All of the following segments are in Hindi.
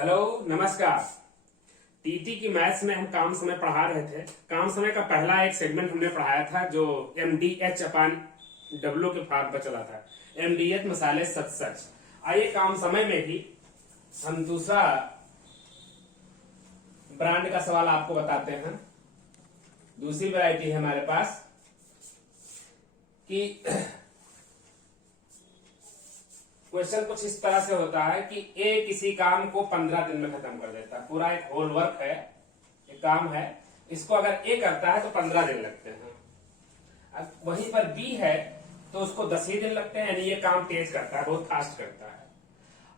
हेलो, नमस्कार। टीटी की मैथ्स में हम काम समय पढ़ा रहे थे। काम समय का पहला एक सेगमेंट हमने पढ़ाया था जो MDH अपान W के फॉर्म पर चला था। MDH मसाले सच सच। आइए काम समय में ही हम दूसरा ब्रांड का सवाल आपको बताते हैं। दूसरी वैरायटी है हमारे पास कि क्वेश्चन कुछ इस तरह से होता है कि ए किसी काम को 15 दिन में खत्म कर देता है। पूरा एक होल वर्क है, एक काम है, इसको अगर ए करता है तो 15 दिन लगते हैं। अब वहीं पर बी है तो उसको 10 ही दिन लगते हैं, यानी ये काम तेज करता है, बहुत फास्ट करता है।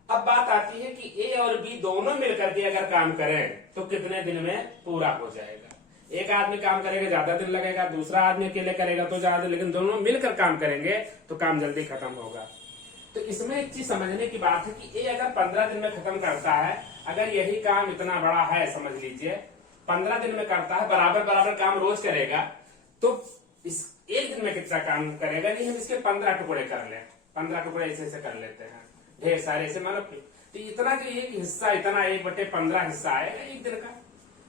अब बात आती है कि ए और बी दोनों मिलकर के अगर काम करें तो कितने दिन में पूरा हो जाएगा। एक आदमी काम करेगा ज्यादा दिन लगेगा, दूसरा आदमी अकेले करेगा तो ज्यादा, लेकिन दोनों मिलकर काम करेंगे तो काम जल्दी खत्म होगा। तो इसमें एक चीज समझने की बात है कि ए अगर 15 दिन में खत्म करता है, अगर यही काम इतना बड़ा है, समझ लीजिए 15 दिन में करता है, बराबर बराबर काम रोज करेगा, तो इस एक दिन में कितना काम करेगा। नहीं, हम इसके 15 टुकड़े कर ले, 15 टुकड़े ऐसे कर लेते हैं, ढेर सारे ऐसे मानो। तो इतना कि एक हिस्सा इतना 1/15 हिस्सा आएगा एक दिन का।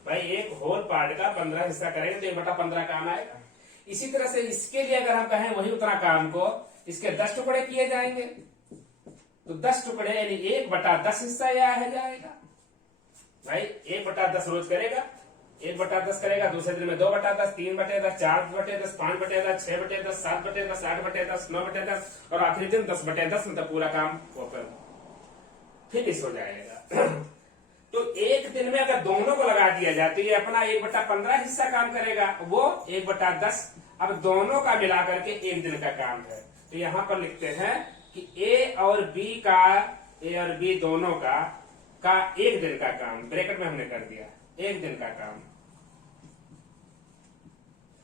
भाई एक होल पार्ट का 15 हिस्सा करेंगे तो 1/15 काम आएगा। इसी तरह से इसके लिए अगर हम कहें वही उतना काम को इसके 10 टुकड़े किए जाएंगे तो 10 टुकड़े यानी 1/10 हिस्सा यह आ जाएगा। भाई 1/10 रोज करेगा, 1/10 करेगा, दूसरे दिन में 2/10, 3/10, 4/10, 5/10, 6/10, 7/10, 8/10, 9/10 और आखिरी दिन 10/10, मतलब पूरा काम फिनिश हो जाएगा। तो एक दिन में अगर दोनों को लगा दिया जाए तो ये अपना 1/15 हिस्सा काम करेगा, वो 1/10। अब दोनों का मिलाकर के एक दिन का काम है। तो यहां पर लिखते हैं कि ए और बी दोनों का एक दिन का काम, ब्रैकेट में हमने कर दिया एक दिन का काम।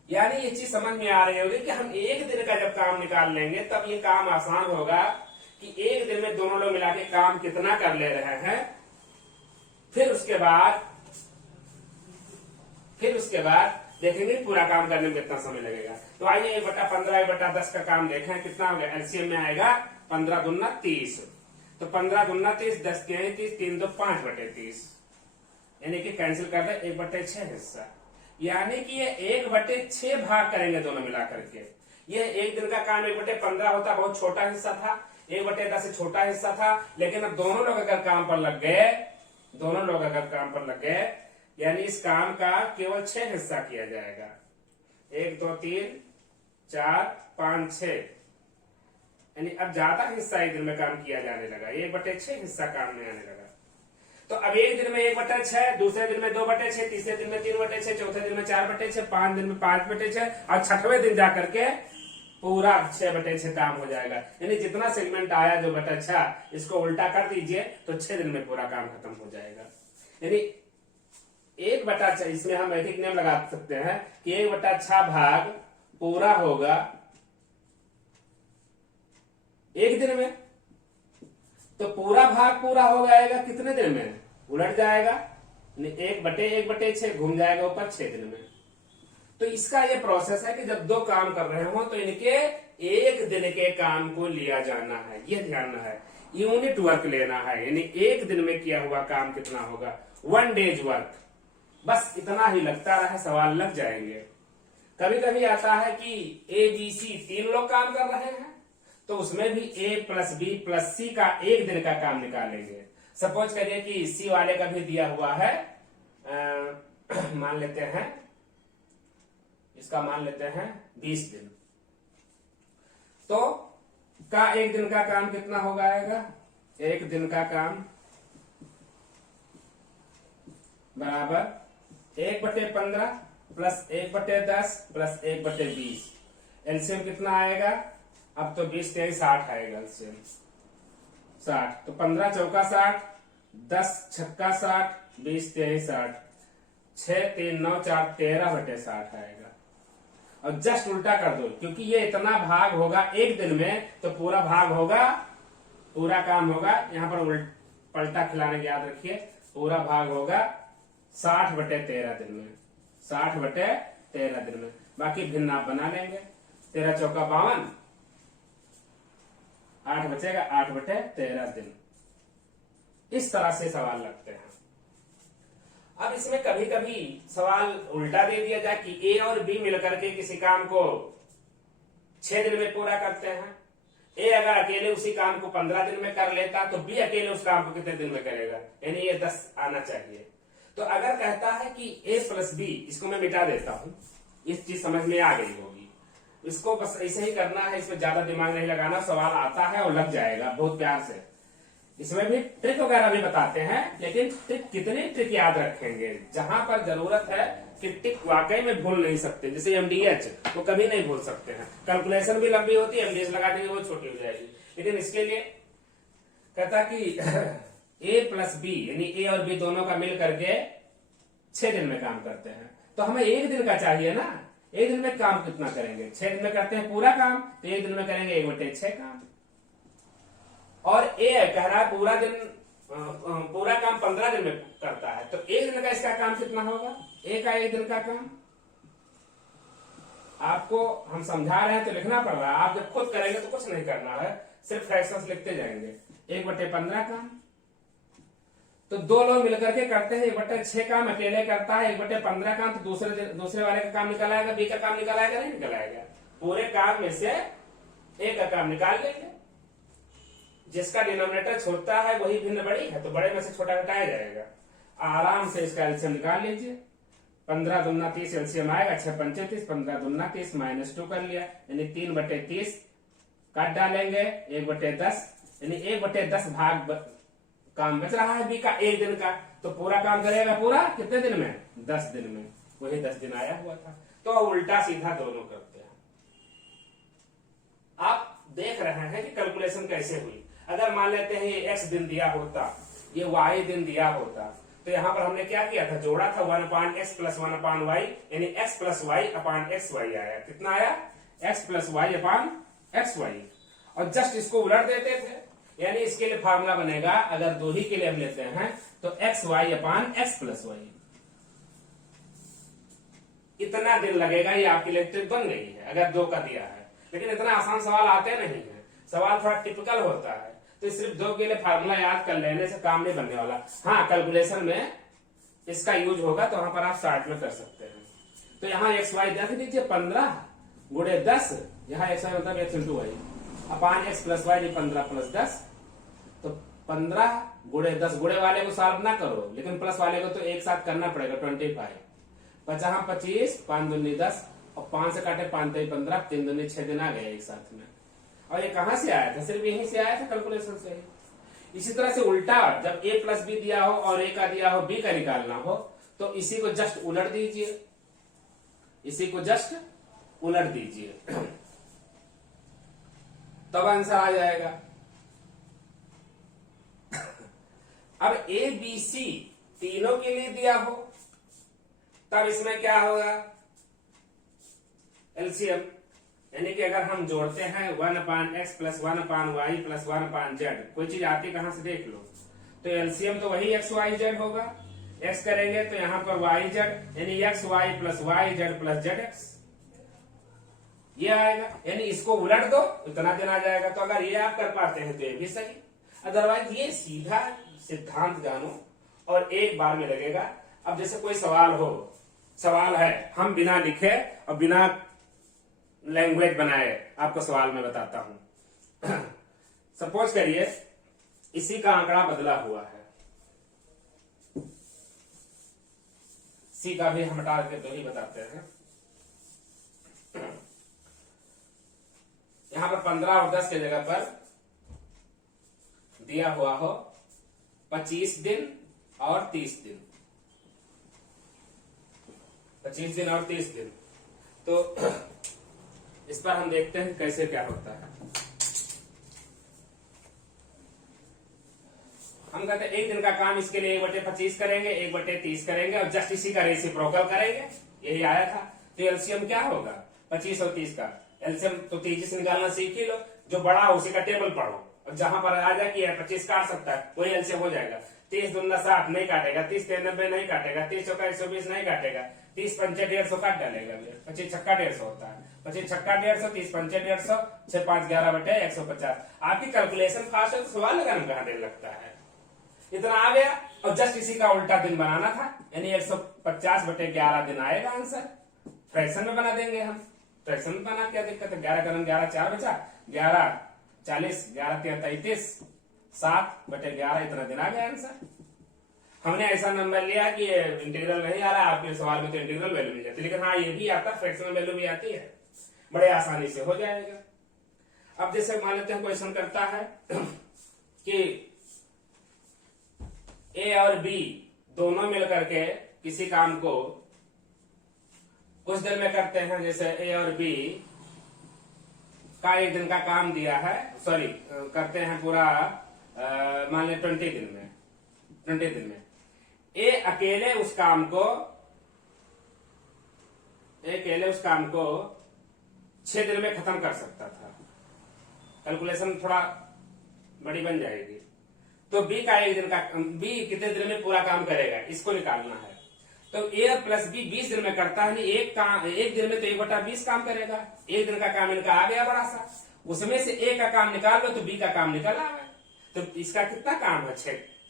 यानी ये चीज समझ में आ रही होगी कि हम एक दिन का जब काम निकाल लेंगे तब ये काम आसान होगा कि एक दिन में दोनों लोग मिला के काम कितना कर ले रहे हैं। फिर उसके बाद देखेंगे पूरा काम करने में कितना समय लगेगा। तो आइए 1/15 1/10 का काम देखें कितना हो गया। एलसीएम में आएगा 15 दूना 30। तो 15 दूना 30, 10 के 30, 3 2 5/30, यानी कि कैंसिल कर दे 1/6 हिस्सा। यानी कि ये 1/6 भाग करेंगे दोनों मिलाकर के। ये एक दिन का काम 1/15 होता, बहुत छोटा हिस्सा था, 1/10 से छोटा हिस्सा था। लेकिन अब दोनों लोग अगर काम पर लग गए, यानी इस काम का केवल 6 हिस्सा किया जाएगा। 1 2 3 4 5 6, यानी अब ज्यादा हिस्सा एक दिन में काम किया जाने लगा, 1/6 हिस्सा काम में आने लगा। तो अब एक दिन में 1/6, दूसरे दिन में 2/6, तीसरे दिन में 3/6, चौथे दिन में 4/6, 5 दिन में 5/6 और 6वें दिन जाकर के पूरा 6/6 काम हो जाएगा। यानी जितना सेगमेंट आया जो 6, इसको उल्टा कर दीजिए तो 6 दिन में पूरा काम खत्म हो जाएगा। यानी 1/6, इसमें हम मैथिक नेम लगा सकते हैं कि 1/6 भाग पूरा होगा एक दिन में। तो पूरा भाग पूरा हो जाएगा कितने दिन में, उलट जाएगा, 1/1/6 घूम जाएगा ऊपर 6 दिन में। तो इसका ये प्रोसेस है कि जब दो काम कर रहे हो तो इनके एक दिन के काम को लिया जाना है, ये ध्यान है। यूनिट वर्क लेना है, यानी एक दिन में किया हुआ काम कितना होगा, 1 डेज वर्क। बस इतना ही लगता रहा, सवाल लग जाएंगे। कभी कभी आता है कि ABC 3 लोग काम कर रहे हैं तो उसमें भी A + B + C का एक दिन का काम निकालेंगे। सपोज करिए कि C वाले का भी दिया हुआ है, मान लेते हैं इसका, मान लेते हैं 20 दिन। तो का एक दिन का काम कितना हो जाएगा, एक दिन का काम बराबर 1/15 + 1/10 + 1/20। एलसीएम कितना आएगा, अब तो 20 3 60 आएगा एलसीएम 60। तो 15 चौका 60, 10 छक्का 60, 20 3 60, 6 3 9 4 13/60 आएगा। और जस्ट उल्टा कर दो, क्योंकि ये इतना भाग होगा एक दिन में तो पूरा भाग होगा, पूरा काम होगा। यहां पर पलटा खिलाने की याद रखिए, पूरा भाग होगा 60/13 दिन में, 60/13 दिन में। बाकी भिन्न आप बना लेंगे, 13 चौका 52, 8 बचेगा 8/13 दिन। इस तरह से सवाल लगते हैं। अब इसमें कभी कभी सवाल उल्टा दे दिया जाए कि ए और बी मिलकर के किसी काम को 6 दिन में पूरा करते हैं। ए अगर अकेले उसी काम को 15 दिन में कर लेता तो बी अकेले उस काम को कितने दिन में करेगा, यानी ये 10 आना चाहिए। तो अगर कहता है कि ए प्लस बी, इसको मैं मिटा देता हूं, इस चीज समझ में आ गई होगी। इसको बस ऐसे ही करना है, इसमें ज्यादा दिमाग नहीं लगाना, सवाल आता है और लग जाएगा बहुत प्यार से। इसमें भी ट्रिक वगैरह भी बताते हैं, लेकिन ट्रिक कितनी ट्रिक याद रखेंगे, जहां पर जरूरत है कि ट्रिक वाकई में भूल नहीं सकते। जैसे एमडीएच वो कभी नहीं भूल सकते हैं, कैलकुलेशन भी लंबी होती है, एमडीएच लगा देंगे वो छोटी हो जाएगी। लेकिन इसके लिए कहता कि ए प्लस बी यानी ए और बी दोनों का मिल करके 6 दिन में काम करते हैं। तो हमें 1 दिन का चाहिए ना, 1 दिन में काम कितना करेंगे, 6 दिन में करते हैं पूरा काम, तो 1 दिन में करेंगे 1/6 काम। और ए कह रहा है पूरा काम 15 दिन में करता है, तो 1 दिन का इसका काम कितना होगा, ए का 1 दिन का काम। आपको हम समझा रहे हैं तो लिखना पड़ रहा है, आप जब खुद करेंगे तो कुछ नहीं करना है, सिर्फ फ्रैक्शंस लिखते जाएंगे। 1/15 काम, तो 2 लोग मिलकर के करते हैं 1/6 काम, अकेले करता है 1/15 काम, तो दूसरे वाले का काम निकल आएगा, बी का काम निकल आएगा, नहीं निकल आएगा। पूरे काम में से ए का काम निकाल लेंगे। जिसका डिनोमिनेटर छोटा है वही भिन्न बड़ी है, तो बड़े में से छोटा घटाया जाएगा। आराम से इसका एलसीएम निकाल लीजिए। 15 दूना 30 एलसीएम आएगा, 6 पंचे 30, 15 दूना 30 -2 कर लिया, यानी 3/30 काट डालेंगे, 1/10 यानी 1/10 भाग काम बच रहा है बी का 1 दिन का। तो पूरा काम करेगा पूरा कितने दिन में, 10 दिन में। वही 10 दिन आया हुआ था। तो उल्टा सीधा दोनों करते हैं। आप देख रहे हैं कि कैलकुलेशन कैसे हुई। अगर मान लेते हैं ये x दिन दिया होता, ये y दिन दिया होता, तो यहां पर हमने क्या किया था, जोड़ा था 1/x + 1/y, यानी x + y/xy आया। कितना आया, x + y/xy। और जस्ट इसको उलट देते थे, यानी इसके लिए फार्मूला बनेगा, अगर दो ही के लिए हम लेते हैं तो xy/x + y। इतना दिन लगेगा, ये आपकी इलेक्ट्रिक बन गई है अगर 2 का दिया है। लेकिन इतना आसान सवाल आते नहीं है, सवाल थोड़ा टिपिकल होता है, तो सिर्फ 2 के लिए फार्मूला याद कर लेने से काम नहीं बनने वाला। हाँ, कैलकुलेशन में इसका यूज होगा, तो वहां पर आप स्टार्ट में कर सकते हैं। तो यहाँ xy देख दीजिए, 15 × 10, यहाँ xy मतलब x × y अपान x + y, 15 + 10, तो 15 × 10। गुणे वाले को सॉल्व ना करो, लेकिन प्लस वाले को तो एक साथ करना पड़ेगा। 25 50 25, 5 दूनी 10, और 5 से काटे 5 3 15, 3 दूनी 6 दिन आ गए एक साथ में। और ये कहां से आया था, सिर्फ यहीं से आया था, कैलकुलेशन से ही। इसी तरह से उल्टा, जब a + b दिया हो और a का दिया हो, b का निकालना हो, तो इसी को जस्ट उलट दीजिए, इसी को जस्ट उलट दीजिए, तब आंसर आ जाएगा। अब a b c तीनों के लिए दिया हो, तब इसमें क्या होगा, एलसीएम, यानी कि अगर हम जोड़ते हैं 1/x + 1/y + 1/z, कोई चीज आती कहां से देख लो, तो एलसीएम तो वही x y z होगा। x करेंगे तो यहां पर y z, यानी x y + y z + zx, ये आएगा। यानी इसको उलट दो, इतना दिन आ जाएगा। तो अगर ये आप कर पाते हैं तो ये भी सही, अदरवाइज ये सीधा सिद्धांत जानो और एक बार में लगेगा। अब जैसे कोई सवाल है, हम बिना लिखे और बिना लैंग्वेज बनाए आपको सवाल में बताता हूं। सपोज करिए इसी का आंकड़ा बदला हुआ है, सी का भी हम हटा के 2 ही बताते हैं। यहां पर 15 और 10 के जगह पर दिया हुआ हो 25 दिन और 30 दिन, 25 दिन और 30 दिन। तो इस पर हम देखते हैं कैसे क्या होता है। हम कहते हैं 1 दिन का काम, इसके लिए 1/25 करेंगे, 1/30 करेंगे और जस्ट इसी का रेसिप्रोकल करेंगे, यही आया था। तो एलसीएम क्या होगा, 25 और 30 का एलसीएम तो तेजी से निकालना सीख ही लो, जो बड़ा हो उसी का टेबल पढ़ो, और जहां पर आ जाए कि 25 काट सकता है वही एलसीएम हो जाएगा। 30 दूना 60 नहीं काटेगा, 30 3 90 नहीं काटेगा, 30 चौका 120 नहीं काटेगा, 30 पंचे 150 काट डालेगा। 25 छक्का 150 होता है, 25 छक्का 150, 30 पंचे 150, 6 5 11/150। आपकी कैलकुलेशन फास्ट है तो सवाल लगाने में कहां देर लगता है, इतना आ गया। और जस्ट इसी का उल्टा दिन बनाना था, यानी 150/11 दिन आएगा आंसर। फ्रैक्शन में बना देंगे हम, फ्रैक्शन में बना, क्या दिक्कत है। 11 कलम 11 4 बचा, 11 40 11 33 7/11 इतना दिन आ गया आंसर। हमने ऐसा नंबर लिया कि इंटीग्रल नहीं आ रहा, आपके सवाल में तो इंटीग्रल वैल्यू मिल जाती है, लेकिन हाँ ये भी आता है, फ्रैक्शनल वैल्यू भी आती है, बड़े आसानी से हो जाएगा। अब जैसे मान लेते हैं क्वेश्चन करता है कि ए और बी दोनों मिलकर के किसी काम को कुछ दिन में करते हैं, जैसे ए और बी का एक दिन का काम दिया है, सॉरी करते हैं पूरा मान लें 20 दिन में, 20 दिन में ए अकेले उस काम को 6 दिन में खत्म कर सकता था। कैलकुलेशन थोड़ा बड़ी बन जाएगी। तो बी का एक दिन का, बी कितने दिन में पूरा काम करेगा, इसको निकालना है। तो ए प्लस बी 20 दिन में करता है, एक दिन में तो 1/20 काम करेगा। एक दिन का काम इनका आ गया बड़ा सा, उसमें से ए का काम निकाल लो तो बी का काम निकल आएगा। तो इसका कितना काम है,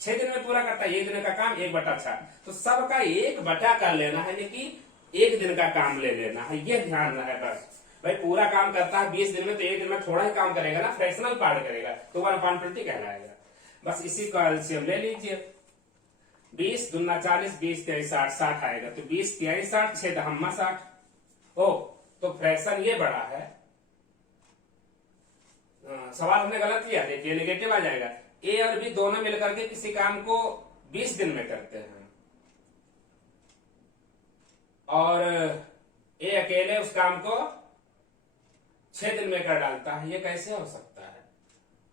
6 दिन में पूरा करता है, एक दिन का काम 1/6। तो सबका 1/, कर लेना है, यानी कि एक दिन का काम ले लेना है, ये ध्यान रहे बस। भाई पूरा काम करता है 20 दिन में, तो एक दिन में थोड़ा ही काम करेगा ना, फ्रैक्शनल पार्ट करेगा, तो 1/20 कहलाएगा। बस इसी का एलसीएम ले लीजिए, 20 दूना 40, 20 23 60, 60 आएगा। तो 20 23 60, 6 दहम्मा 60 हो, तो फ्रैक्शन ये बड़ा है। सवाल हमने गलत किया, देखिए नेगेटिव आ जाएगा। ए और बी दोनों मिलकर के किसी काम को 20 दिन में करते हैं, और ए अकेले उस काम को 6 दिन में कर डालता है। ये कैसे हो सकता है,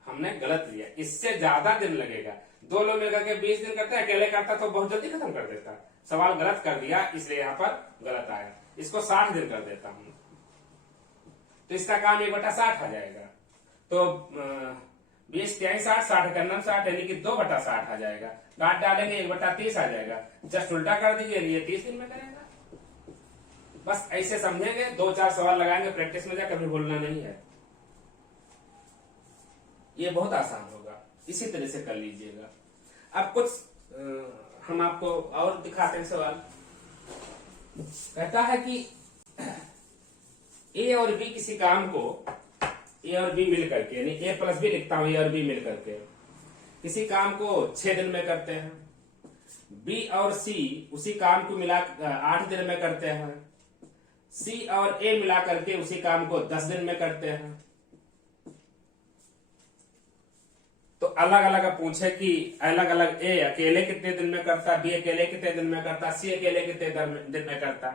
हमने गलत लिया, इससे ज्यादा दिन लगेगा। दो लोग मिलकर के 20 दिन करते हैं, अकेले करता तो बहुत जल्दी खत्म कर देता। सवाल गलत कर दिया, इसलिए यहां पर गलत आया। इसको 60 दिन कर देता हूं, तो इसका काम 1/60 आ जाएगा। तो 20 23 60, 60 का 9 60, यानी कि 2/60 आ जाएगा। काट डालेंगे 1/30 आ जाएगा। जस्ट उल्टा कर दीजिए, ये 30 दिन में करेगा। बस ऐसे समझेंगे, 2-4 सवाल लगाएंगे, प्रैक्टिस में जा, कभी भूलना नहीं है। ये बहुत आसान होगा, इसी तरह से कर लीजिएगा। अब कुछ हम आपको और दिखाते हैं सवाल। कहता है कि ए और बी किसी काम को, ए और बी मिल करके, यानी ए प्लस बी लिखता हूं, ए और बी मिल करके किसी काम को 6 दिन में करते हैं। बी और सी उसी काम को मिला 8 दिन में करते हैं। सी और ए मिला करके उसी काम को 10 दिन में करते हैं। तो अलग अलग पूछे कि अलग अलग ए अकेले कितने दिन में करता, बी अकेले कितने दिन में करता, सी अकेले कितने दिन में करता।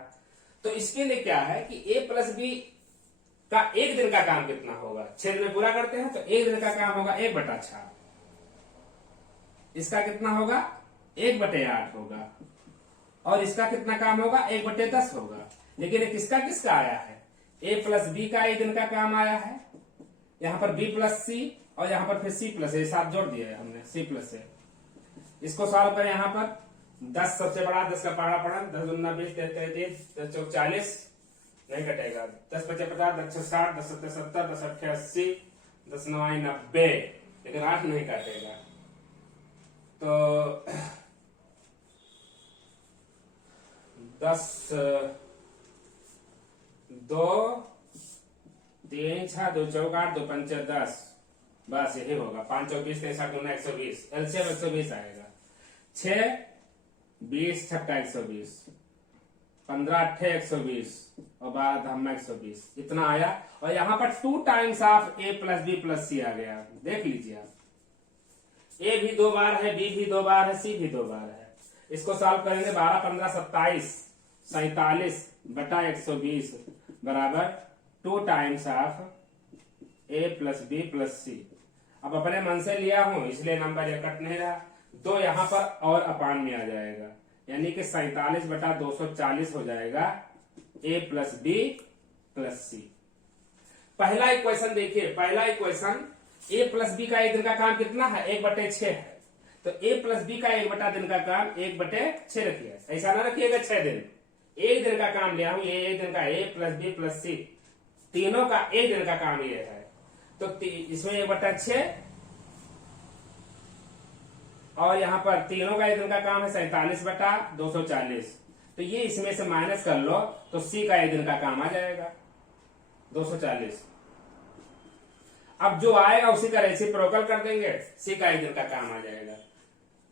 तो इसके लिए क्या है कि ए प्लस बी का एक दिन का काम कितना होगा, 6 दिन में पूरा करते हैं, तो एक दिन का काम होगा 1/6। इसका कितना होगा 1/8 होगा, और इसका कितना काम होगा 1/10 होगा। लेकिन किसका किसका आया है, ए प्लस बी का एक दिन का काम आया है, यहां पर बी प्लस सी, और यहां पर फिर सी प्लस ए, साथ जोड़ दिया है हमने, सी प्लस ए। इसको सॉल्व करें, यहां पर 10 सबसे बड़ा, 10 का पहाड़ा पड़ा, 10 दूना 20, 30 10 चौक 40 नहीं कटेगा, 10 5 50, 10 6 60, 10 7 70, 10 8 80, 10 9 90, लेकिन 8 नहीं काटेगा। तो 10 2 3 6 2 चौक 8 2 5 10, बस यही होगा। 5 चौक 20, 3 7 9 120, एलसीएम 120 आएगा। 6 20 छक्का 120, 15 8 120, और 12 धम्मा 120, इतना आया। और यहां पर 2 times of a plus b plus c आ गया, देख लीजिए आप। ए भी 2 बार है, बी भी 2 बार है, सी भी 2 बार है। इसको सॉल्व करेंगे, 12 15 27 47 बटा 120 बराबर 2 times of a plus b plus c. अब अपने मन से लिया हूं, इसलिए नंबर ये कट नहीं रहा। 2 यहां पर और अपान में आ जाएगा, यानी कि 47 बटा 240 हो जाएगा ए प्लस बी प्लस सी। पहला इक्वेशन देखिए, पहला इक्वेशन ए प्लस बी का एक दिन का काम कितना है, 1/6 है। तो ए प्लस बी का 1 दिन का काम 1/6 रखिए, ऐसा ना रखिएगा 6 दिन। एक दिन का काम लिया हूं, ये एक दिन का ए प्लस बी प्लस सी, तीनों का एक दिन का काम ये है। तो इसमें 1/6 और यहाँ पर तीनों का एक दिन का काम है 47/240। तो ये इसमें से माइनस कर लो तो सी का एक दिन का काम आ जाएगा 240। अब जो आएगा उसी का रेसिप्रोकल कर देंगे, सी का एक दिन का काम आ जाएगा।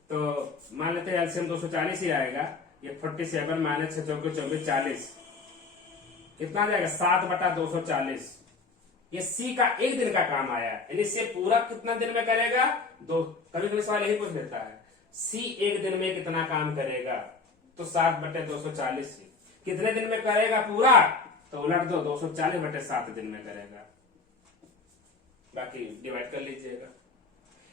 तो मान लेते हैं एलसीएम 240 ही आएगा। ये 47 माइनस 6 चौके 24 40 कितना आ जाएगा 7/240। ये सी का एक दिन का काम आया, यानी से पूरा कितना दिन में करेगा दो। कभी कभी सवाल यही पूछ लेता है सी एक दिन में कितना काम करेगा, तो 7/240। कितने दिन में करेगा पूरा, तो उलट दो 240/7 दिन में करेगा, बाकी डिवाइड कर लीजिएगा।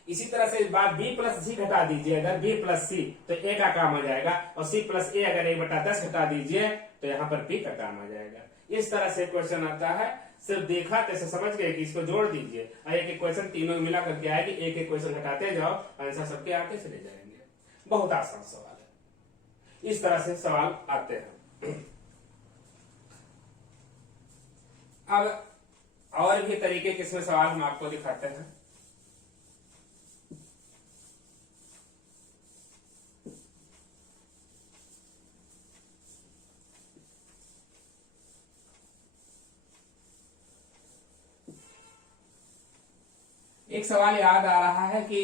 इसी तरह से बात बी प्लस सी घटा दीजिए, अगर बी प्लस सी तो ए का काम आ जाएगा, और सी प्लस ए अगर 1/10 घटा दीजिए तो यहाँ पर बी का काम आ जाएगा। इस तरह से क्वेश्चन आता है, सिर्फ देखा तो समझ गए कि इसको जोड़ दीजिए, और एक एक क्वेश्चन तीनों मिला करके आएगी, एक एक क्वेश्चन घटाते जाओ, आंसर सबके आते चले जाएंगे। बहुत आसान सवाल है, इस तरह से सवाल आते हैं। अब और भी तरीके के इसमें सवाल हम आपको दिखाते हैं। एक सवाल याद आ रहा है कि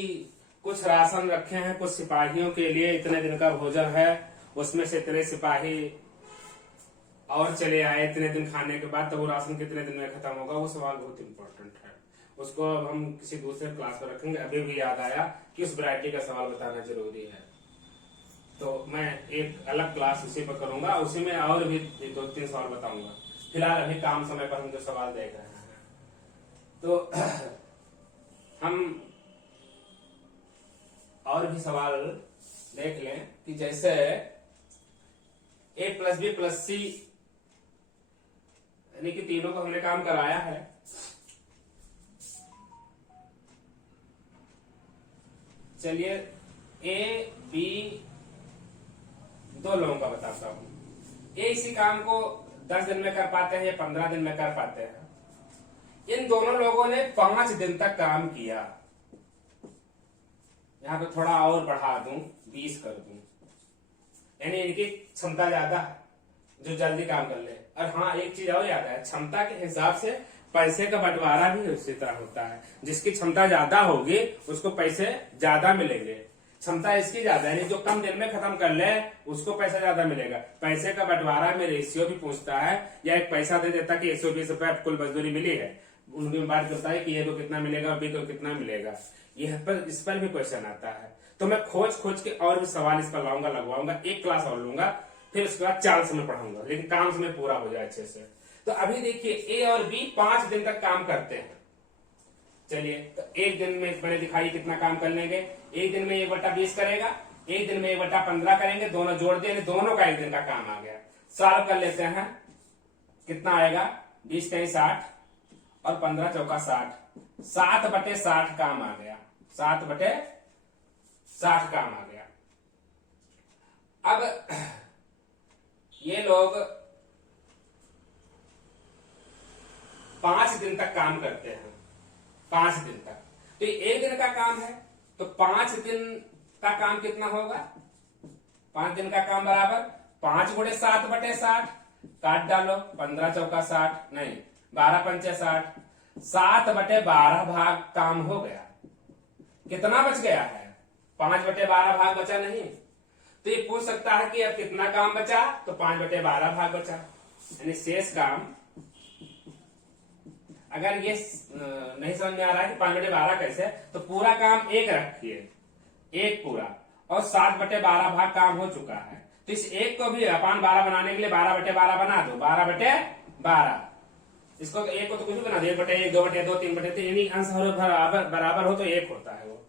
कुछ राशन रखे हैं कुछ सिपाहियों के लिए, इतने दिन का भोजन है, उसमें से इतने सिपाही और चले आए इतने दिन खाने के बाद, तो वो राशन कितने दिन में खत्म होगा। वो सवाल बहुत इंपॉर्टेंट है, उसको अब हम किसी दूसरे क्लास में रखेंगे। अभी भी याद आया कि उस वैरायटी का सवाल बताना जरूरी है, तो मैं एक अलग क्लास उसी पर करूंगा, उसी में और भी 2-3 सवाल बताऊंगा। फिलहाल अभी काम समय पर हम जो सवाल देख रहे हैं, तो हम और भी सवाल देख लें कि जैसे ए प्लस बी प्लस सी, यानी कि तीनों को हमने काम कराया है। चलिए ए बी दो लोगों का बताता हूं। ए इसी काम को 10 दिन में कर पाते हैं या 15 दिन में कर पाते हैं। इन दोनों लोगों ने 5 दिन तक काम किया। यहां पे थोड़ा और बढ़ा दूं, 20 कर दूं, यानी इनकी क्षमता ज्यादा है जो जल्दी काम कर ले। और हाँ, एक चीज और याद है, क्षमता के हिसाब से पैसे का बंटवारा भी उसी तरह होता है। जिसकी क्षमता ज्यादा होगी उसको पैसे ज्यादा मिलेंगे। क्षमता इसकी ज्यादा है, जो कम दिन में खत्म कर ले उसको पैसा ज्यादा मिलेगा। पैसे का बंटवारा में रेशियो भी पूछता है, या एक पैसा दे देता कि 120 रुपए कुल मजदूरी मिली है, उनकी बात करता है कि ये को कितना मिलेगा, बी को कितना मिलेगा। इस पर भी क्वेश्चन आता है। तो मैं खोज के और भी सवाल इस पर लाऊंगा, लगवाऊंगा, एक क्लास और लूंगा, फिर उसके बाद 4 समय पढ़ाऊंगा, लेकिन काम समय पूरा हो जाए अच्छे से। तो अभी देखिए ए और बी 5 दिन तक काम करते हैं। चलिए, तो एक दिन में मैंने दिखाई कितना काम कर लेंगे। एक दिन में 1/20 करेगा, एक दिन में 1/15 करेंगे, दोनों जोड़ दिए, दोनों का एक दिन का काम आ गया। सॉल्व कर लेते हैं, कितना आएगा 20 कहीं 60 और 15 चौका 60, 7/60 काम आ गया, 7/60 काम आ गया। अब ये लोग 5 दिन तक काम करते हैं, 5 दिन तक। तो ये एक दिन का काम है, तो 5 दिन का काम कितना होगा, 5 दिन का काम बराबर 5 गुणे 7/60, काट डालो, 15 चौका 60, नहीं 12 पंचे 60, 7/12 भाग काम हो गया। कितना बच गया है, 5/12 भाग बचा नहीं। तो ये पूछ सकता है कि अब कितना काम बचा, तो 5/12 भाग बचा, यानी शेष काम। अगर ये नहीं समझ में आ रहा है कि 5/12 कैसे, तो पूरा काम एक रखिए, एक पूरा, और 7/12 भाग काम हो चुका है। तो इस एक को भी अपान 12 बनाने के लिए 12/12 बना दो, 12/12। इसको तो एक को तो कुछ भी बना दो, 1/1, 2/2, 3/3, यानी अंश बराबर हो तो एक होता है वो,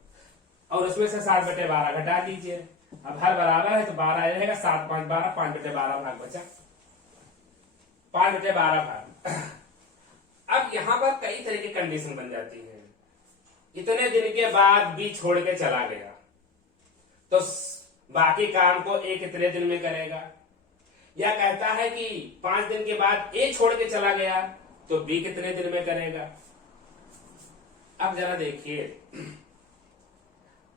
और उसमें से 7/12 घटा दीजिए। अब हर बराबर है तो 12 रहेगा, 7 5 12, 5/12 भाग बचा, 5/12 भाग। अब यहां पर कई तरह की कंडीशन बन जाती है। इतने दिन के बाद बी छोड़ के चला गया, तो बाकी काम को ए कितने दिन में करेगा। या कहता है कि 5 दिन के बाद ए छोड़ के चला गया, तो बी कितने दिन में करेगा। अब जरा देखिए,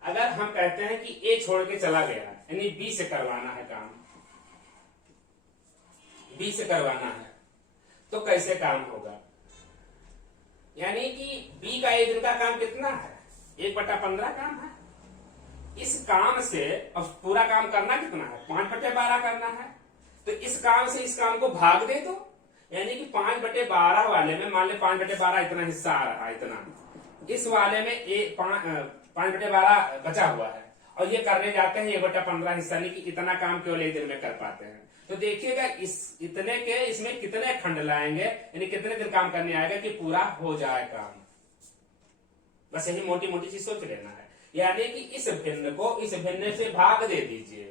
अगर हम कहते हैं कि ए छोड़ के चला गया, यानी बी से करवाना है काम, बी से करवाना है, तो कैसे काम होगा? यानी कि बी का एक दिन का काम कितना है? 1/15 काम है। इस काम से अब पूरा काम करना कितना है? 5/12 करना है। तो इस काम से इस काम को भाग दे दो, यानी कि 5/12 वाले में मान ले 5/12 इतना हिस्सा आ रहा है, इतना इस वाले में 5/12 बचा हुआ है, और ये करने जाते हैं 1/15 हिस्सा, यानी कि इतना काम केवल एक दिन में कर पाते हैं। तो देखिएगा इस इतने के इसमें कितने खंड लाएंगे, यानी कितने दिन काम करने आएगा कि पूरा हो जाए काम। बस यही मोटी मोटी चीज सोच लेना है। यानी कि इस भिन्न को इस भिन्न से भाग दे दीजिए।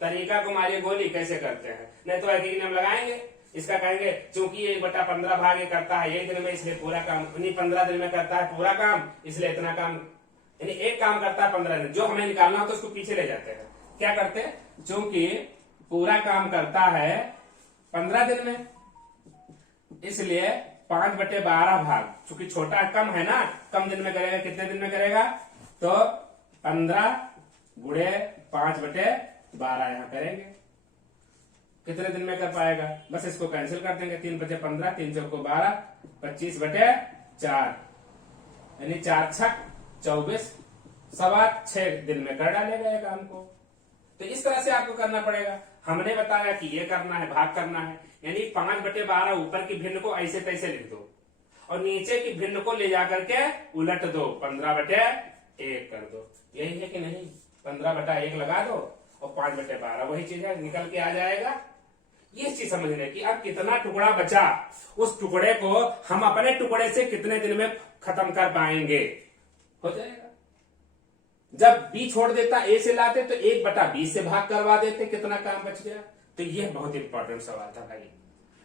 तरीका को मारिए गोली कैसे करते हैं, नहीं तो एक नियम लगाएंगे, इसका कहेंगे चूंकि 1/15 भाग ये करता है एक दिन में, इसलिए पूरा काम 15 दिन में करता है पूरा काम, इसलिए इतना काम, यानी एक काम करता है 15 दिन। जो हमें निकालना हो तो उसको पीछे ले जाते हैं, क्या करते हैं, चूंकि पूरा काम करता है 15 दिन में, इसलिए 5/12 भाग, चूंकि छोटा कम है ना, कम दिन में करेगा, कितने दिन में करेगा, तो 15 गुणे 5/12 यहां करेंगे, कितने दिन में कर पाएगा? बस इसको कैंसिल कर देंगे, 3×15 3 चौको 12, 25/4, यानी 4 छक 24, 6 दिन में कर डालेगा ये काम को। तो इस तरह से आपको करना पड़ेगा। हमने बताया कि ये करना है, भाग करना है, यानी 5/12 ऊपर की भिन्न को ऐसे तैसे लिख दो और नीचे की भिन्न को ले जाकर के उलट दो, 15/1 कर दो। यही है कि नहीं? 15/1 लगा दो और 5/12 वही चीज है, निकल के आ जाएगा। ये चीज समझने की, अब कितना टुकड़ा बचा, उस टुकड़े को हम अपने टुकड़े से कितने दिन में खत्म कर पाएंगे, हो जाएगा। जब बी छोड़ देता, ए से लाते तो 1/20 से भाग करवा देते, कितना काम बच गया। तो यह बहुत इंपॉर्टेंट सवाल था भाई।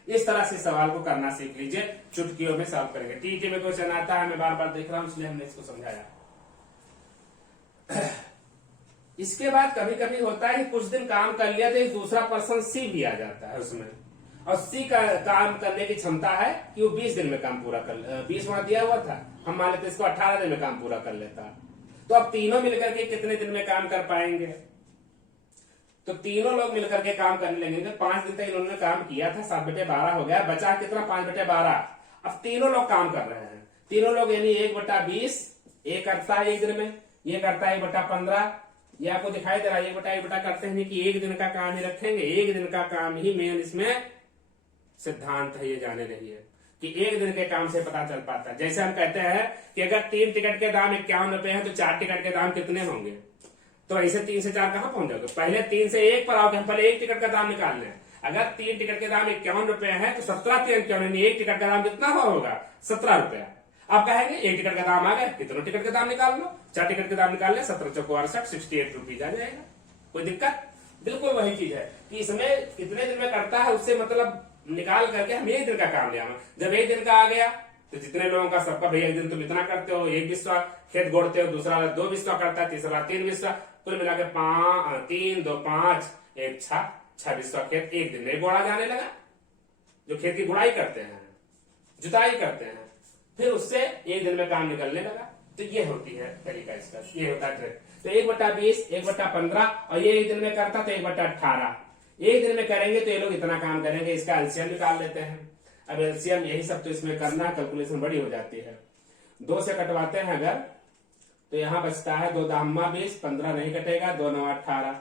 इस तरह से सवाल को करना सीख लीजिए, चुटकियों में सॉल्व करेंगे। टीटी में क्वेश्चन आता है, मैं बार बार देख रहा हूं, इसलिए हमने इसको समझाया। इसके बाद कभी कभी होता है कि कुछ दिन काम कर लिया तो एक दूसरा पर्सन सी भी आ जाता है उसमें, और सी का काम करने की क्षमता है कि वो 20 दिन में काम पूरा कर, 20 वहां दिया हुआ था, हम मान लेते इसको 18 दिन में काम पूरा कर लेता। तो अब तीनों मिलकर के कितने दिन में काम कर पाएंगे? तो तीनों लोग मिलकर के काम करने लगेंगे। 5 दिन तक इन्होंने काम किया था, 7/12 हो गया, बचा कितना? 5/12। अब तीनों लोग काम कर रहे हैं, तीनों लोग, यानी 1/20 ये करता है एक दिन में, ये करता है 1/15, ये आपको दिखाई दे रहा है 1/1 करते हैं कि एक दिन का काम ही रखेंगे, एक दिन का काम ही मेन इसमें सिद्धांत है, ये जाने रही है कि एक दिन के काम से पता चल पाता है। जैसे हम कहते हैं कि अगर 3 टिकट के दाम 51 रुपए है तो 4 टिकट के दाम कितने होंगे? तो ऐसे 3 से 4 कहां पहुंच जाओगे? पहले 3 से 1 पर आओगे, पहले एक टिकट का दाम निकाल लें। अगर 3 टिकट के दाम 51 रुपए है तो 17 3 51, एक टिकट का दाम कितना होगा? 17 रुपया। आप कहेंगे एक टिकट का दाम आ गया, कितनों टिकट का दाम निकाल लो, 4 टिकट के दाम निकाल ले, 17 चौको 68, 68 रुपीज आ जाएगा। कोई दिक्कत? बिल्कुल वही चीज है कि इसमें कितने दिन में करता है, उससे मतलब निकाल करके हम एक दिन का काम ले आना। जब एक दिन का आ गया तो जितने लोगों का सबका भैया एक दिन तुम इतना करते हो, 1 बिस्वा खेत गोड़ते हो, दूसरा 2 बिस्वा करता है, तीसरा 3 बिस्वा, कुल मिला के 3 2 5 1 6 बिस्वा खेत एक दिन में गोड़ा जाने लगा। जो खेत की गुड़ाई करते हैं, जुताई करते हैं, फिर उससे एक दिन में काम निकलने लगा। तो ये होती है तरीका इसका, ये होता है ट्रिक। तो 1/20 1/15 और ये एक दिन में करता तो 1/18 एक दिन में करेंगे तो ये लोग इतना काम करेंगे। इसका एलसीएम निकाल लेते हैं। अब एलसीएम यही सब तो इसमें करना, कैलकुलेशन बड़ी हो जाती है। 2 से कटवाते हैं अगर तो यहां बचता है 2 दामा 20, 15 नहीं कटेगा, 2 9 18।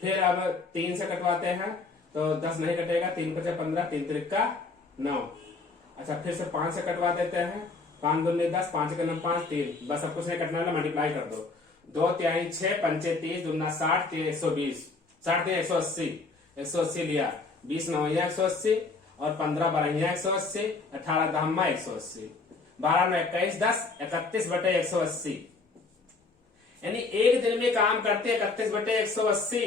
फिर अब 3 से कटवाते हैं तो 10 नहीं कटेगा, 3 5 15, 3 3 9। अच्छा, फिर से 5 से कटवा देते हैं, 5 2 10, 5 का 9 5 3, बस अब कुछ नहीं कटना है, मल्टीप्लाई कर दो। 2 3 6 5 30, 2 60, 3 120, 60 3 180, 180 लिया, 20 9 180 और 15 12 180, 18 10 180, 12 9 21 10, 31/180। यानी एक दिन में काम करते 31/180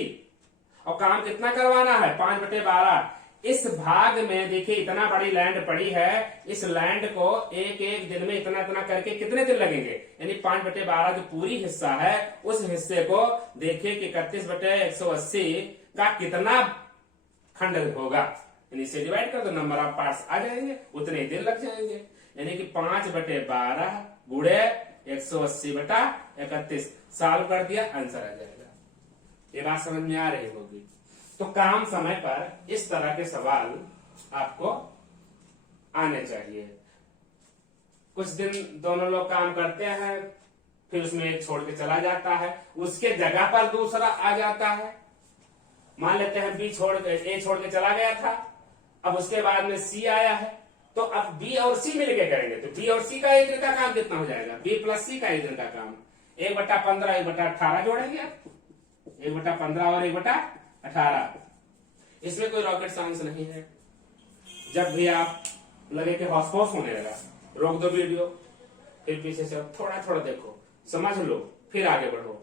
और काम कितना करवाना है? 5/12। इस भाग में देखिए इतना बड़ी लैंड पड़ी है, इस लैंड को एक एक दिन में इतना इतना करके कितने दिन लगेंगे? यानी 5/12 जो पूरी हिस्सा है उस हिस्से को देखिए कि 31/180 का कितना खंड होगा, यानी इसे डिवाइड कर दो, नंबर ऑफ पार्ट्स आ जाएंगे, उतने दिन लग जाएंगे। यानी कि 5/12 गुणे 180/3 31 सॉल्व कर दिया, आंसर आ जाएगा। ये बात समझ में आ रही होगी। तो काम समय पर इस तरह के सवाल आपको आने चाहिए। कुछ दिन दोनों लोग काम करते हैं, फिर उसमें एक छोड़ के चला जाता है, उसके जगह पर दूसरा आ जाता है। मान लेते हैं ए छोड़ के चला गया था, अब उसके बाद में सी आया है, तो अब बी और सी मिलके करेंगे, तो बी और सी का एक दिन का काम कितना हो जाएगा? बी प्लस सी का एक दिन का काम 1/15 1/18 जोड़ेंगे आप, 1/15 और 1/18। इसमें कोई रॉकेट साइंस नहीं है। जब भी आप लगे कि हॉस्पोस होने लगा, रोक दो वीडियो, फिर पीछे से थोड़ा थोड़ा देखो, समझ लो, फिर आगे बढ़ो।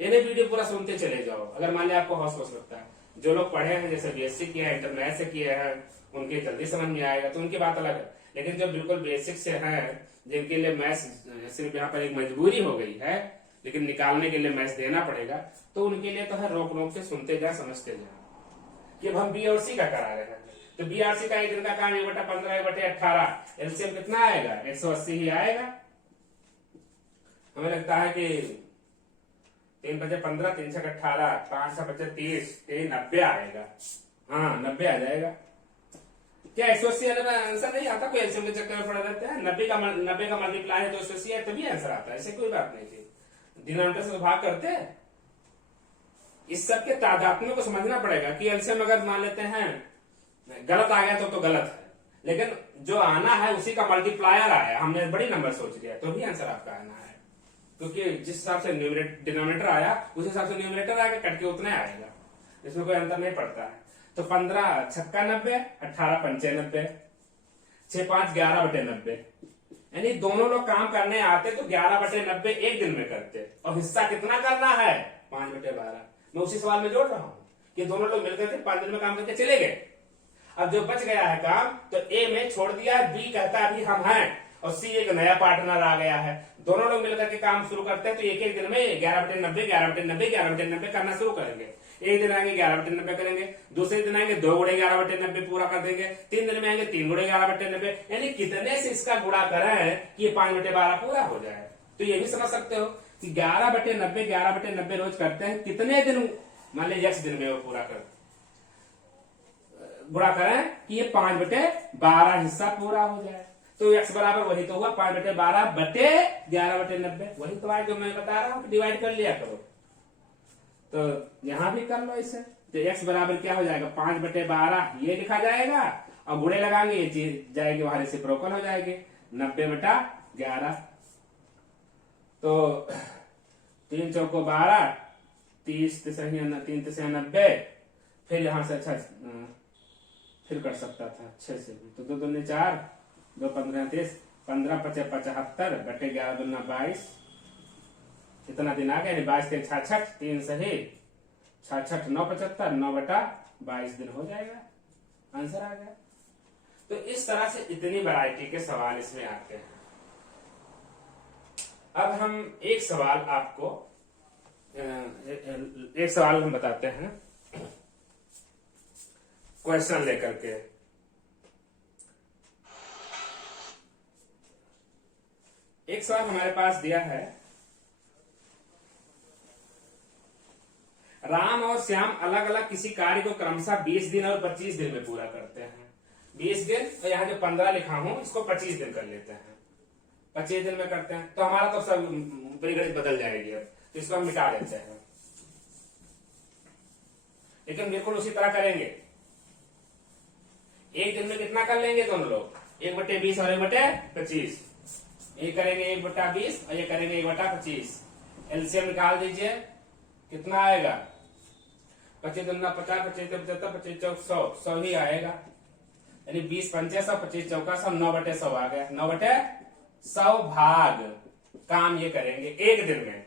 ये वीडियो पूरा सुनते चले जाओ। अगर मान लिया आपको हॉस्पोस लगता है, जो लोग पढ़े हैं, जैसे बीएससी किए हैं, इंटरनेट से किए हैं, उनके जल्दी समझ में आएगा, तो उनकी बात अलग है। लेकिन जो बिल्कुल बेसिक से हैं, जिनके लिए मैथ्स सिर्फ यहाँ पर एक मजबूरी हो गई है, लेकिन निकालने के लिए मैथ्स देना पड़ेगा, तो उनके लिए तो है रोक रोक से सुनते जा, समझते जा कि अब हम बी और सी का करा रहे हैं। तो बी और सी का एक दिन का काम 1/15 1/18, एलसीएम कितना आएगा? 180 ही आएगा। हमें लगता है कि 3 × 15 3 × 18 5 × 25 30 90 आएगा। हाँ, 90 आ जाएगा। क्या 180 आंसर नहीं आता? कोई एलसीएम के चक्कर में पड़ा रहता है। 90 का मल्टीप्लाई है तो 180 है, तभी आंसर आता है। ऐसे कोई बात नहीं थी। डिनोमिनेटर से तो भाग करते हैं। इस सब के तादात्म्य को समझना पड़ेगा कि एलसीएम अगर मान लेते हैं गलत आ गया तो गलत है, लेकिन जो आना है उसी का मल्टीप्लायर आया, हमने बड़ी नंबर सोच लिया, तो भी आंसर आपका आना है। क्योंकि जिस हिसाब से डिनोमिनेटर आया, उस हिसाब से न्यूमरेटर आएगा, कट के उतना आएगा, इसमें कोई अंतर नहीं पड़ता है। तो 15 छक्का 90, 18 पंचे 90, 6 5 11/90, यानी दोनों लोग काम करने आते तो 11/90 एक दिन में करते, और हिस्सा कितना करना है? 5/12। मैं उसी सवाल में जोड़ रहा हूं कि दोनों लोग मिलकर के 5 दिन में काम करके चले गए। अब जो बच गया है काम, तो ए में छोड़ दिया, बी कहता है अभी हम हैं, और सी एक नया पार्टनर आ गया है। दोनों लोग मिलकर के काम शुरू करते हैं, तो एक एक दिन में 11/90 11/90 11/90 करना शुरू करेंगे। एक दिन आएंगे 11/90 करेंगे, दूसरे दिन आएंगे 2 × 11/90 पूरा कर देंगे, 3 दिन में आएंगे 3 × 11/90, यानी कितने से इसका गुणा करें कि ये 5/12 पूरा हो जाए। तो ये भी समझ सकते हो कि 11/90 11/90 रोज करते हैं, कितने दिन, मान लीजिए x दिन में वो पूरा कर गुणा करें कि ये 5/12 हिस्सा पूरा हो जाए। तो x बराबर वही तो हुआ 5/12/11/90, वही तो है जो मैं बता रहा हूं कि डिवाइड कर लिया करो। तो यहां भी कर लो इसे, तो x बराबर क्या हो जाएगा? 5/12 ये लिखा जाएगा, और गुणे लगाएंगे, ये चीज जाएगी वहां, रेसिप्रोकल हो जाएगी 90/11। तो 3 चौको 12, 30 3 3 90, फिर यहां से अच्छा फिर कर सकता था अच्छे से भी। तो 2 दूनी 4, 2 15 30, 15 × 5 75 बटे 11 दूना 22, इतना दिन आ गया, 22 के 66, 3 सही 66 9 75, 9/22 दिन हो जाएगा, आंसर आ गया। तो इस तरह से इतनी वैरायटी के सवाल इसमें आते हैं। अब हम एक सवाल आपको एक सवाल हम बताते हैं क्वेश्चन लेकर के। एक सवाल हमारे पास दिया है, राम और श्याम अलग अलग किसी कार्य को क्रमशः 20 दिन और 25 दिन में पूरा करते हैं। 20 दिन, और यहाँ जो 15 लिखा हूं इसको 25 दिन कर लेते हैं, 25 दिन में करते हैं। तो हमारा तो सब परिगणित बदल जाएगी, अब तो इसको हम मिटा देते हैं, लेकिन बिल्कुल उसी तरह करेंगे। एक दिन में कितना कर लेंगे दोनों लोग? 1/20 और 1/25। ये करेंगे 1/20 और ये करेंगे 1/25। एलसीएम निकाल दीजिए, कितना आएगा? 25 दूना 50, 25 75, 25 चौक 100, 100 ही आएगा, यानी 20 पंचे 100, 25 चौका 100, 9/100 आ गया। 9/100 भाग काम ये करेंगे एक दिन में।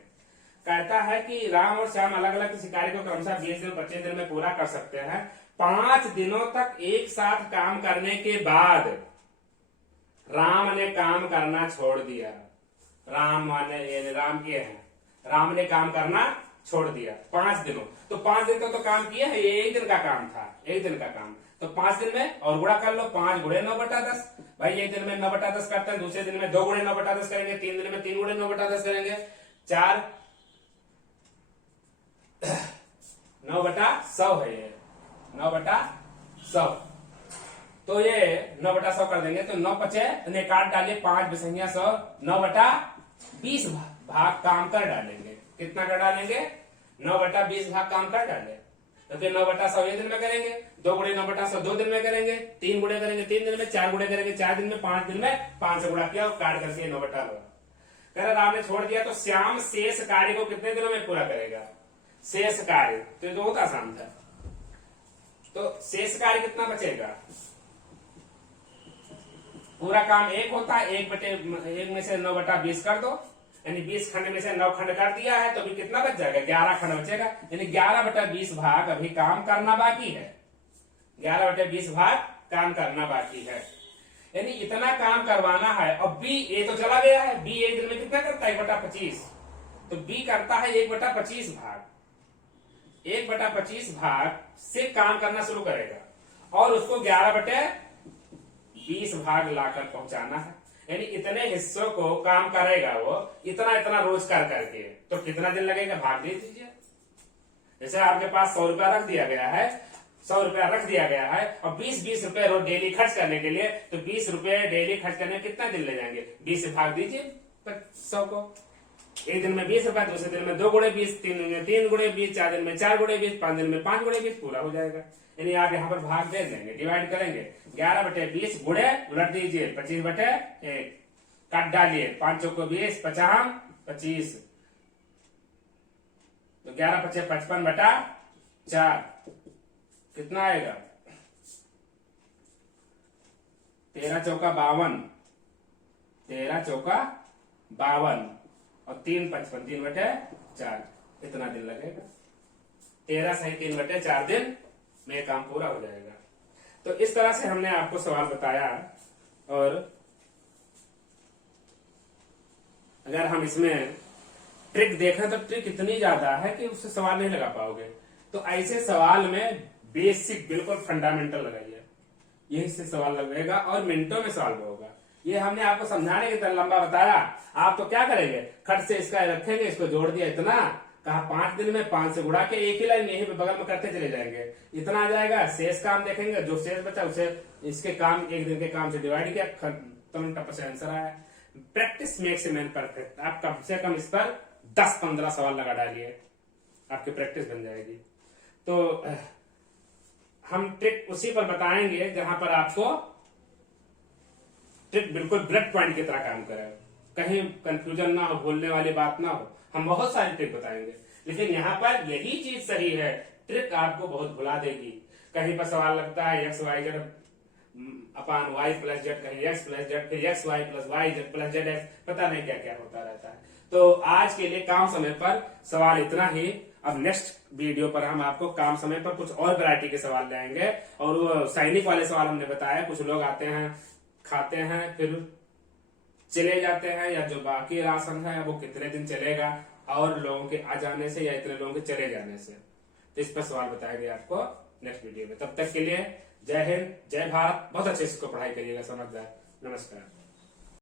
कहता है कि राम और श्याम अलग अलग किसी कार्य को क्रमशः 20 दिन 25 दिन में पूरा कर सकते हैं। 5 दिनों तक एक साथ काम करने के बाद राम ने काम करना छोड़ दिया। राम के हैं, राम ने काम करना छोड़ दिया 5 दिनों। तो 5 दिन तो काम किया है, ये एक दिन का काम था, एक दिन का काम। तो 5 दिन में और गुणा कर लो, 5 × 9/10। भाई एक दिन में 9/10 करते हैं, दूसरे दिन में 2 × 9/10 करेंगे, 3 दिन में 3 × 9/10 करेंगे, 4 9/100 है ये 9/100। तो ये 9/100 कर देंगे तो 9 पचे ने काट डालिए 5 बिसैया 100 9/20 भाग काम कर डालेंगे। कितना कर डालेंगे 9/20 भाग काम कर डाले। तो फिर 9/100 ये दिन में करेंगे, 2 गुणे 9/100 2 दिन में करेंगे, 3 गुणे करेंगे 3 दिन में, 4 गुणे करेंगे 4 दिन में, 5 दिन में 5 से गुणा किया और काट करके 9/2 कर आपने छोड़ दिया। तो श्याम शेष कार्य को कितने दिनों में पूरा करेगा? शेष कार्य तो ये तो होता आसान था। तो शेष कार्य कितना बचेगा? पूरा काम 1 होता है, 1 में से 9/20 कर दो, यानी 20 खंड में से 9 खंड कर दिया है, तो अभी कितना बच जाएगा? 11 खंड बचेगा, यानी 11/20 भाग अभी काम करना बाकी है। 11/20 भाग काम करना बाकी है, यानी इतना काम करवाना है। और बी ए तो चला गया है, बी एक दिन में कितना करता है? 1/25। तो बी करता है 1/25 भाग। 1/25 भाग से काम करना शुरू करेगा और उसको 11/20 भाग लाकर पहुंचाना है, यानी इतने हिस्सों को काम करेगा वो इतना इतना रोज कर करके। तो कितना दिन लगेगा? भाग दे दीजिए। जैसे आपके पास 100 रुपया रख दिया गया है, 100 रुपया रख दिया गया है और 20-20 रुपए रोज डेली खर्च करने के लिए, तो 20 रुपए डेली खर्च करने में कितना दिन ले जाएंगे? 20 से भाग दीजिए 100 को। एक दिन में 20 रुपया, दूसरे दिन में 2 गुणे 20, 3 दिन में 3 गुणे 20, 4 दिन में 4 गुणे 20, 5 दिन में 5 गुणे 20 पूरा हो जाएगा। यानी आप यहाँ पर भाग दे देंगे, डिवाइड करेंगे। 11/20 गुणे उलट दीजिए 25/1 काट डालिए 5 चौको 20 50 25, तो 11/5 55/4 कितना आएगा? 13 चौका 52, 13 चौका 52 और 3 55 3/4 इतना दिन लगेगा। 13 सही 3/4 दिन में काम पूरा हो जाएगा। तो इस तरह से हमने आपको सवाल बताया, और अगर हम इसमें ट्रिक देखें तो ट्रिक इतनी ज्यादा है कि उससे सवाल नहीं लगा पाओगे। तो ऐसे सवाल में बेसिक बिल्कुल फंडामेंटल लगाइए, यही से सवाल लगेगा और मिनटों में सॉल्व होगा। ये हमने आपको समझाने की तरह लंबा बताया, आप तो क्या करेंगे? खट से इसका रखेंगे, इसको जोड़ दिया इतना, कहा 5 दिन में 5 से गुणा के एक ही लाइन यहीं पे बगल में करते चले जाएंगे, इतना आ जाएगा। शेष काम देखेंगे, जो शेष बचा उसे इसके काम एक दिन के काम से डिवाइड किया, खत्म, टप से आंसर आया। Practice makes man perfect. आप कम से कम इस पर 10-15 सवाल लगा डालिए, आपकी प्रैक्टिस बन जाएगी। तो हम ट्रिक उसी पर बताएंगे जहां पर आपको ट्रिक बिल्कुल ब्रेक पॉइंट की तरह काम करे, कहीं कंफ्यूजन ना हो, भूलने वाली बात ना हो। हम बहुत सारी ट्रिक बताएंगे, लेकिन यहाँ पर यही चीज सही है। ट्रिक आपको बहुत भुला देगी। कहीं पर सवाल लगता है XY/Z अपान Y + Z, कहीं X + Z, फिर XY + YZ + ZX, पता नहीं क्या क्या होता रहता है। तो आज के लिए काम समय पर सवाल इतना ही। अब नेक्स्ट वीडियो पर हम आपको काम समय पर कुछ और वैरायटी के सवाल लाएंगे। और वो सैनिक वाले सवाल हमने बताया, कुछ लोग आते हैं, खाते हैं, फिर चले जाते हैं, या जो बाकी राशन है वो कितने दिन चलेगा, और लोगों के आ जाने से या इतने लोगों के चले जाने से। तो इस पर सवाल बताएंगे आपको नेक्स्ट वीडियो में। तब तक के लिए जय हिंद, जय भारत। बहुत अच्छे से इसको पढ़ाई करिएगा, समझदार। नमस्कार।